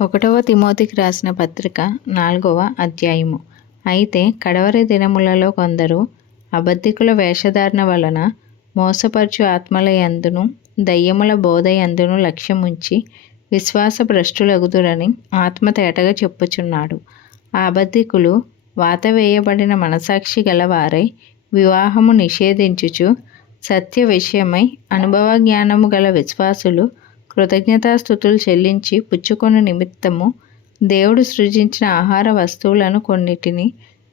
ఒకటవ తిమోతికి రాసిన పత్రిక 4వ అధ్యాయము. అయితే కడవరి దినములలో కొందరు అబద్ధికుల వేషధారణ వలన మోసపరచు ఆత్మల యందును దయ్యముల బోధ యందును లక్ష్యముంచి విశ్వాస భ్రష్టులగుదురని ఆత్మ తేటగా చెప్పుచున్నాడు. ఆ అబద్ధికులు వాత వేయబడిన మనసాక్షి గలవారై వివాహము నిషేధించుచు సత్య విషయమై అనుభవ జ్ఞానము గల విశ్వాసులు కృతజ్ఞతాస్థుతులు చెల్లించి పుచ్చుకొను నిమిత్తము దేవుడు సృజించిన ఆహార వస్తువులను కొన్నిటిని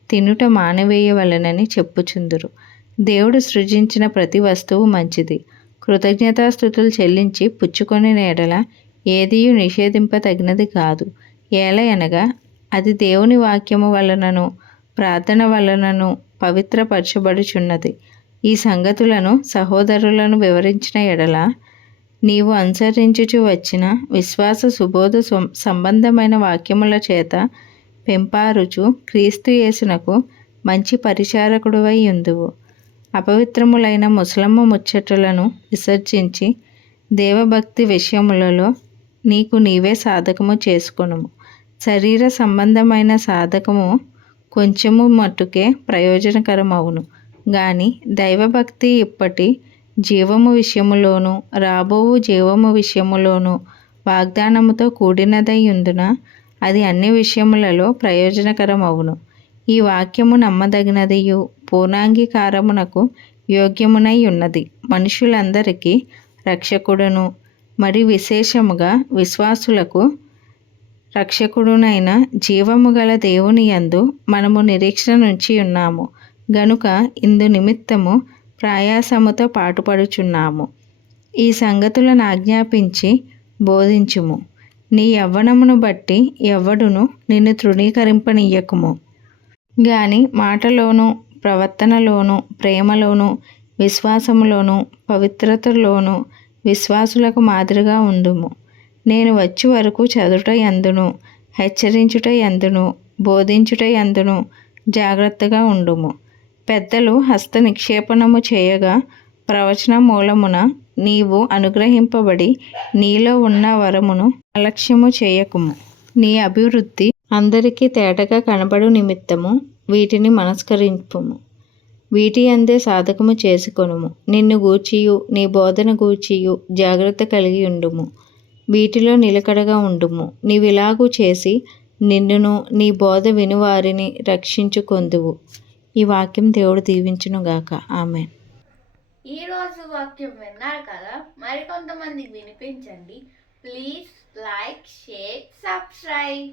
తినుట మానివేయవలెనని చెప్పుచుందురు. దేవుడు సృజించిన ప్రతి వస్తువు మంచిది. కృతజ్ఞతాస్థుతులు చెల్లించి పుచ్చుకొని ఎడల ఏదియూ నిషేధింపతగినది కాదు. ఏలయనగా అది దేవుని వాక్యము వలనను ప్రార్థన వలనను పవిత్రపరచబడుచున్నది. ఈ సంగతులను సహోదరులను వివరించిన ఎడల నీవు అనుసరించుచు వచ్చిన విశ్వాస సుబోధ సంబంధమైన వాక్యముల చేత పెంపారుచు క్రీస్తు యేసునకు మంచి పరిచారకుడివై యుందువు. అపవిత్రములైన ముసలమ్మ ముచ్చటలను విసర్జించి దేవభక్తి విషయములలో నీకు నీవే సాధకము చేసుకొనుము. శరీర సంబంధమైన సాధకము కొంచెము మట్టుకే ప్రయోజనకరమవును గాని దైవభక్తి ఇప్పటి జీవము విషయములోను రాబోవు జీవము విషయములోను వాగ్దానముతో కూడినదై యుందున అది అన్ని విషయములలో ప్రయోజనకరమవును. ఈ వాక్యము నమ్మదగినదియు పూర్ణాంగీకారమునకు యోగ్యమునై ఉన్నది. మనుషులందరికీ రక్షకుడును మరి విశేషముగా విశ్వాసులకు రక్షకుడునైన జీవము గల దేవుని యందు మనము నిరీక్షణ నుంచి ఉన్నాము గనుక ఇందు నిమిత్తము ప్రయాసముతో పాటుపడుచున్నాము. ఈ సంగతులను ఆజ్ఞాపించి బోధించుము. నీ యవ్వనమును బట్టి ఎవ్వడును నిన్ను తృణీకరింపనీయకుము గాని మాటలోను ప్రవర్తనలోను ప్రేమలోను విశ్వాసములోను పవిత్రతలోను విశ్వాసులకు మాదిరిగా ఉండుము. నేను వచ్చి వరకు చదువుట యందును హెచ్చరించుట యందును బోధించుట యందును జాగ్రత్తగా ఉండుము. పెద్దలు హస్త నిక్షేపణము చేయగా ప్రవచన మూలమున నీవు అనుగ్రహింపబడి నీలో ఉన్న వరమును అలక్ష్యము చేయకుము. నీ అభివృద్ధి అందరికీ తేటగా కనబడు నిమిత్తము వీటిని మనస్కరింపుము. వీటి అందే సాధకము చేసుకొనుము. నిన్ను గూర్చియు నీ బోధన గూర్చియు జాగ్రత్త కలిగి ఉండుము. వీటిలో నిలకడగా ఉండుము. నీవిలాగు చేసి నిన్నును నీ బోధ వినువారిని రక్షించుకొందువు. ఈ వాక్యం దేవుడు దీవించునుగాక. ఆమేన్. ఈరోజు వాక్యం విన్నారు కదా, మరికొంతమందికి వినిపించండి. Please like, share, subscribe.